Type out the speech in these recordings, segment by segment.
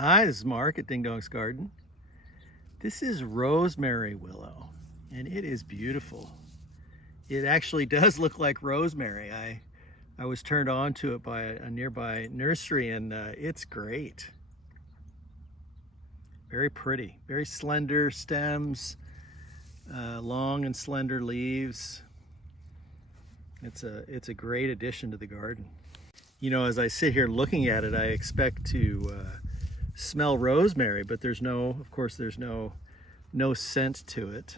Hi, this is Mark at Ding Dong's Garden. This is Rosemary Willow, and it is beautiful. It actually does look like rosemary. I was turned on to it by a nearby nursery, and it's great. Very pretty, very slender stems, long and slender leaves. It's a great addition to the garden. You know, as I sit here looking at it, I expect to smell rosemary, but of course there's no scent to it.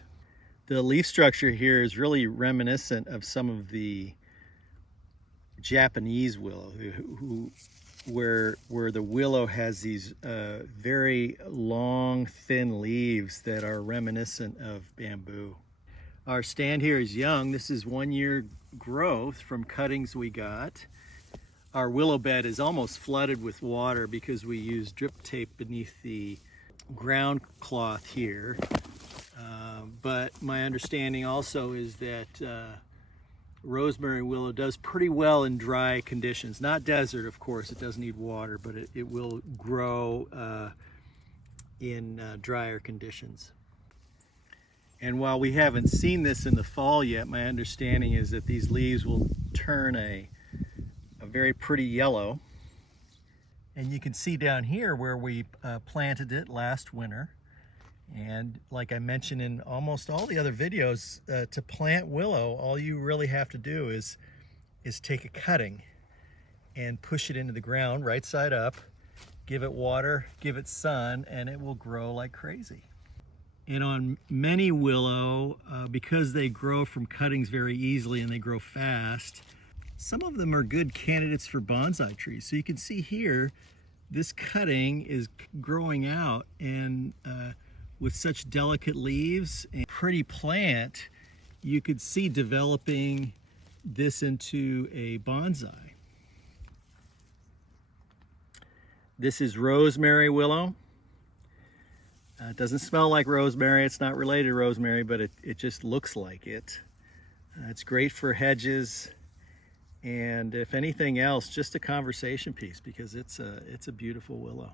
The leaf structure here is really reminiscent of some of the Japanese willow, where the willow has these very long, thin leaves that are reminiscent of bamboo. Our stand here is young. This is 1 year growth from cuttings we got. Our willow bed is almost flooded with water because we use drip tape beneath the ground cloth here. But my understanding also is that rosemary willow does pretty well in dry conditions. Not desert, of course, it does need water, but it will grow in drier conditions. And while we haven't seen this in the fall yet, my understanding is that these leaves will turn a very pretty yellow. And you can see down here where we planted it last winter. And like I mentioned in almost all the other videos, to plant willow, all you really have to do is take a cutting and push it into the ground right side up, give it water, give it sun, and it will grow like crazy. And on many willow, because they grow from cuttings very easily and they grow fast, some of them are good candidates for bonsai trees. So you can see here, this cutting is growing out, and with such delicate leaves and pretty plant, you could see developing this into a bonsai. This is rosemary willow. It doesn't smell like rosemary. It's not related to rosemary, but it just looks like it. It's great for hedges. And if anything else, just a conversation piece, because it's a beautiful willow.